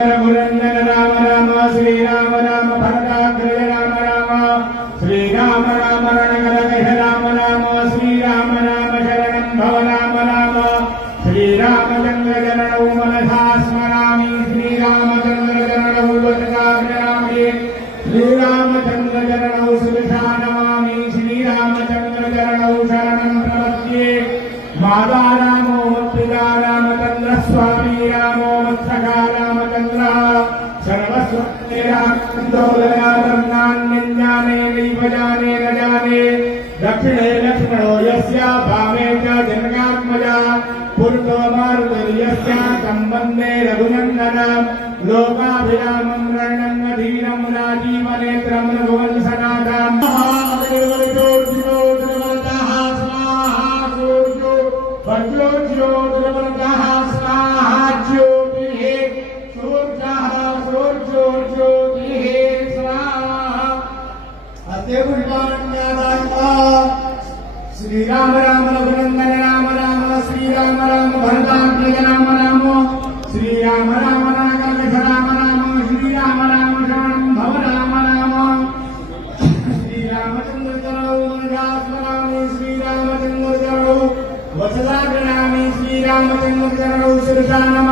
पुरंदर राम राम श्री राम राम भरताग्रज राम राम श्री राम राम रणगलगह राम राम श्री राम राम शरणं भव राम राम श्री रामचंद्र जननौ मनसा स्मरामि श्री रामचंद्र जननौ वचनाग्रयामि श्री रामचंद्र जननौ सुविषा नमामि श्री रामचंद्र जननौ शरणं प्रपद्ये माता रामो पिता रामचंद्र स्वामी रामो मत्सखा रामचंद्र सर्वस्वनान्यञ्जाने नैव जाने न जाने दक्षिणे लक्ष्मणो यस्य भावे च जनकात्मजा पूर्वो मारुतिर्यस्य सम्बन्धे रघुनन्दन लोकाभिरामं रणन्नधीरं राजीवनेत्रं रघुवंशनाथं वज्रोज्योतिर्वरदः स्वाहा ज्योतिः सूर्यः सूर्योज्योतिः स्वाहा अद्य श्री राम राम रघुनंदन राम राम श्री राम राम भरताग्रज राम राम श्री राम राम नागेश राम राम श्री राम राम शरणं भव राम राम श्री रामचंद्र जनौ मनसा स्मरामि श्री रामचंद्र जनौ वचनाग्रयामि श्री रामचंद्र जननौ शिरसा नमामि।